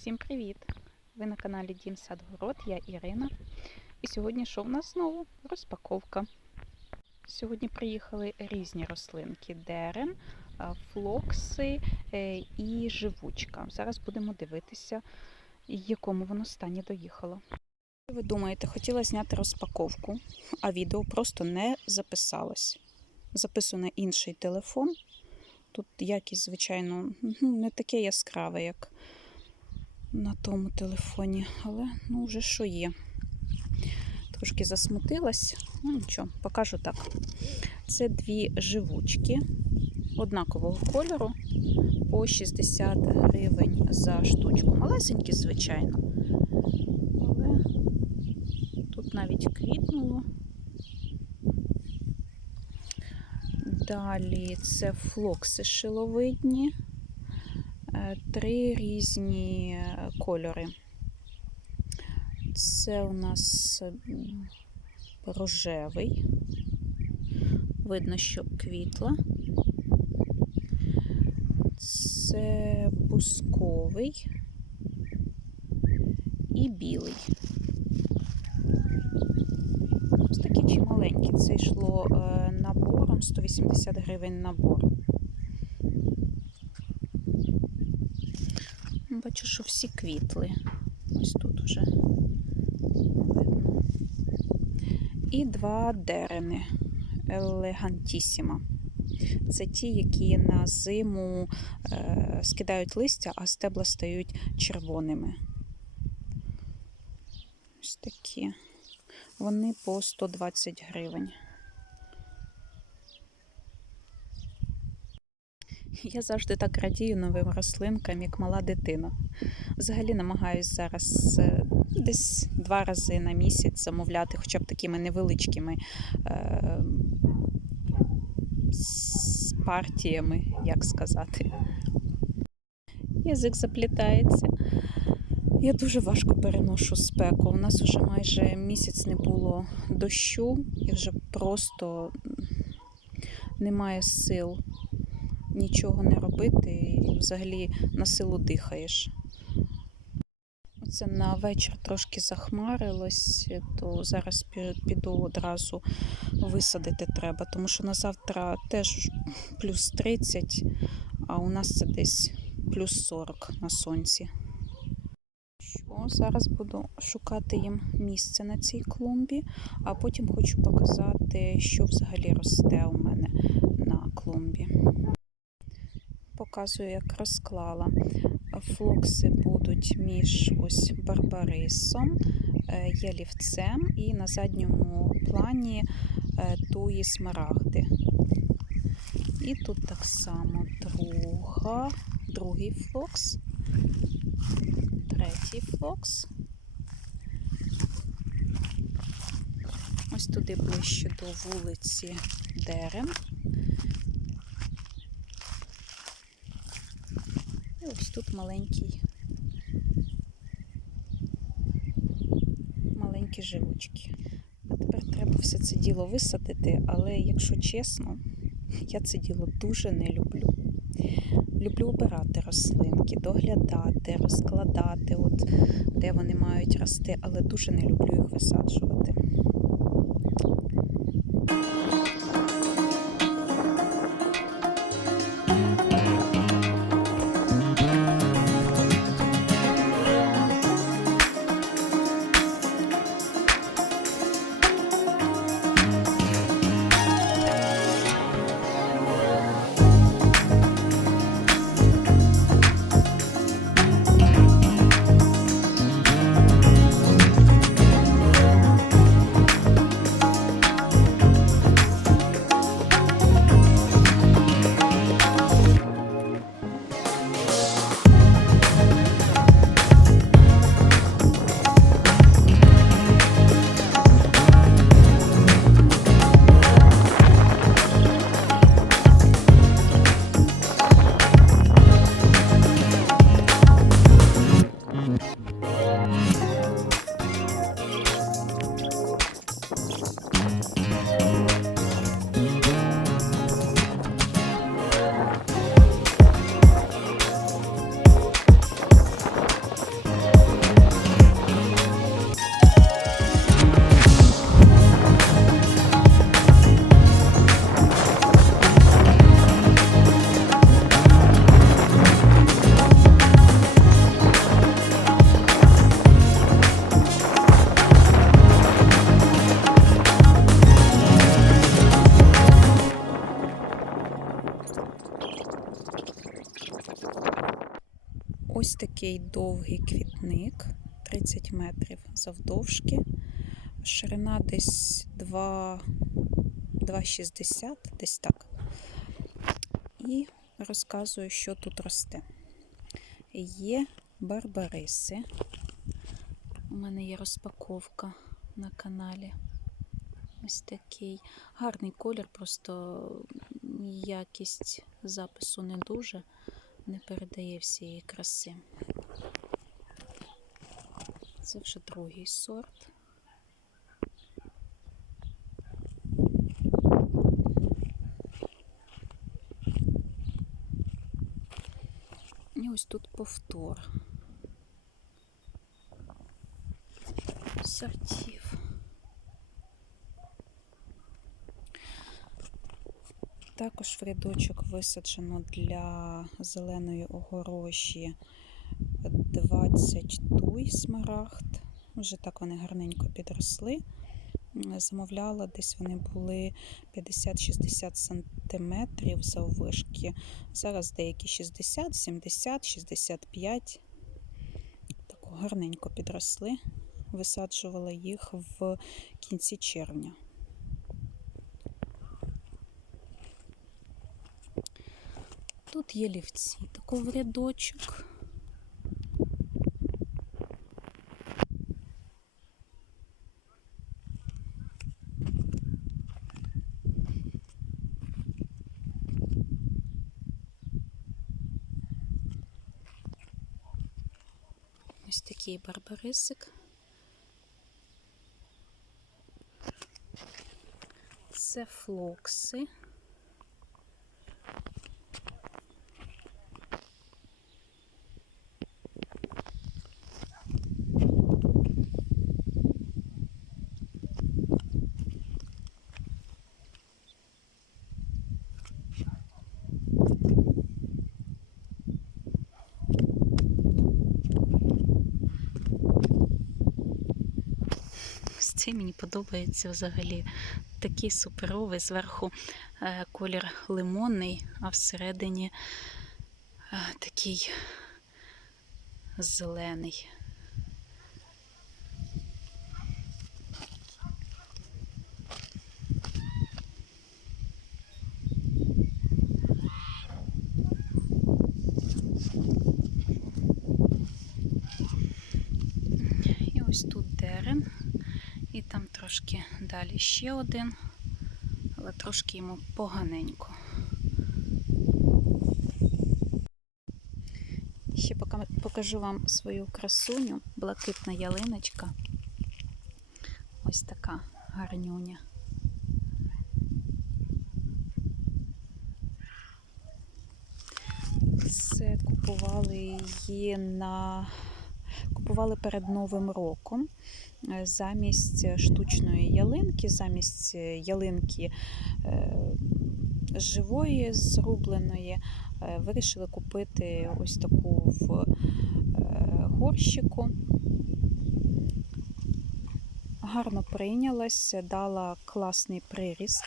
Всім привіт! Ви на каналі Дім Садгород, я Ірина. І сьогодні що в нас знову? Розпаковка. Сьогодні приїхали різні рослинки: дерен, флокси е, і живучка. Зараз будемо дивитися, якому воно стані доїхало. Що ви думаєте, хотіла зняти розпаковку, а відео просто не записалось. Записано інший телефон. Тут якість, звичайно, ну, не таке яскраве, як на тому телефоні, але ну вже що є. Трошки засмутилась. Ну нічого, покажу так. Це дві живучки однакового кольору по 60 гривень за штучку. Малесенькі, звичайно. Але тут навіть квітнуло. Далі це флокси шиловидні. Три різні е, кольори. Це у нас рожевий. Видно, що квітла. Це бусковий і білий. Ось такі чималенькі. Це йшло е, набором 180 гривень набор. Бачу, що всі квітли. Ось тут вже видно. І два дерени елегантісіма. Це ті, які на зиму е, скидають листя, а стебла стають червоними. Ось такі. Вони по 120 гривень. Я завжди так радію новим рослинкам, як мала дитина. Взагалі намагаюсь зараз е, десь два рази на місяць замовляти, хоча б такими невеличкими е, з партіями, як сказати. Язик заплітається. Я дуже важко переношу спеку. У нас вже майже місяць не було дощу і вже просто немає сил нічого не робити і взагалі на силу дихаєш. Оце на вечір трошки захмарилось, то зараз піду одразу висадити треба, тому що на завтра теж плюс 30, а у нас це десь плюс 40 на сонці. Що, зараз буду шукати їм місце на цій клумбі, а потім хочу показати, що взагалі росте у мене на клумбі показую, як розклала. Флокси будуть між ось барбарисом, е, ялівцем і на задньому плані е, туї смарагди. І тут так само друга, другий флокс, третій флокс. Ось туди ближче до вулиці Дерем. І ось тут маленький, маленькі живучки. А тепер треба все це діло висадити, але якщо чесно, я це діло дуже не люблю. Люблю обирати рослинки, доглядати, розкладати, от де вони мають рости, але дуже не люблю їх висаджувати. Ось такий довгий квітник, 30 метрів завдовжки, ширина десь 2, 2,60, десь так. І розказую, що тут росте. Є барбариси. У мене є розпаковка на каналі. Ось такий гарний колір, просто якість запису не дуже, не передає всієї краси. Це вже другий сорт. І ось тут повтор сортів. Також в рядочок висаджено для зеленої огорожі 20 туй смарагд. Вже так вони гарненько підросли. Замовляла, десь вони були 50-60 сантиметрів заввишки. Зараз деякі 60, 70, 65. Так гарненько підросли. Висаджувала їх в кінці червня. Тут є лівці, тако в рядочок. Ось такий барбарисик. Це флокси. Цей мені подобається взагалі. Такий суперовий, зверху е, колір лимонний, а всередині е, такий зелений. Ось тут дерен. Трошки далі ще один, але трошки йому поганенько. Ще покажу вам свою красуню, блакитна ялиночка. Ось така гарнюня. Це купували її на купували перед Новим роком е, замість штучної ялинки, замість ялинки е, живої зрубленої, е, вирішили купити ось таку в е, горщику. Гарно прийнялась, дала класний приріст.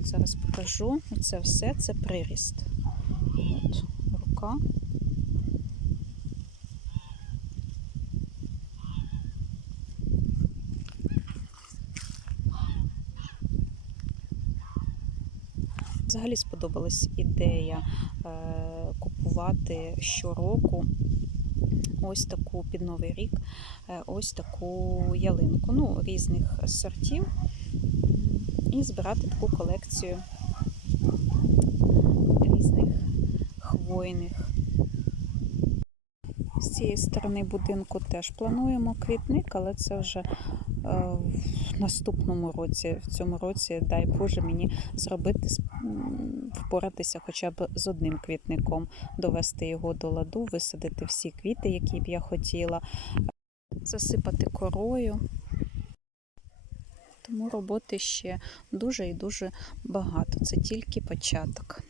Зараз покажу. Це все це приріст. От, рука. Взагалі сподобалась ідея е, купувати щороку ось таку під новий рік, е, ось таку ялинку, ну, різних сортів, і збирати таку колекцію різних хвойних. З цієї сторони будинку теж плануємо квітник, але це вже в наступному році, в цьому році, дай Боже, мені зробити впоратися хоча б з одним квітником, довести його до ладу, висадити всі квіти, які б я хотіла, засипати корою. Тому роботи ще дуже і дуже багато. Це тільки початок.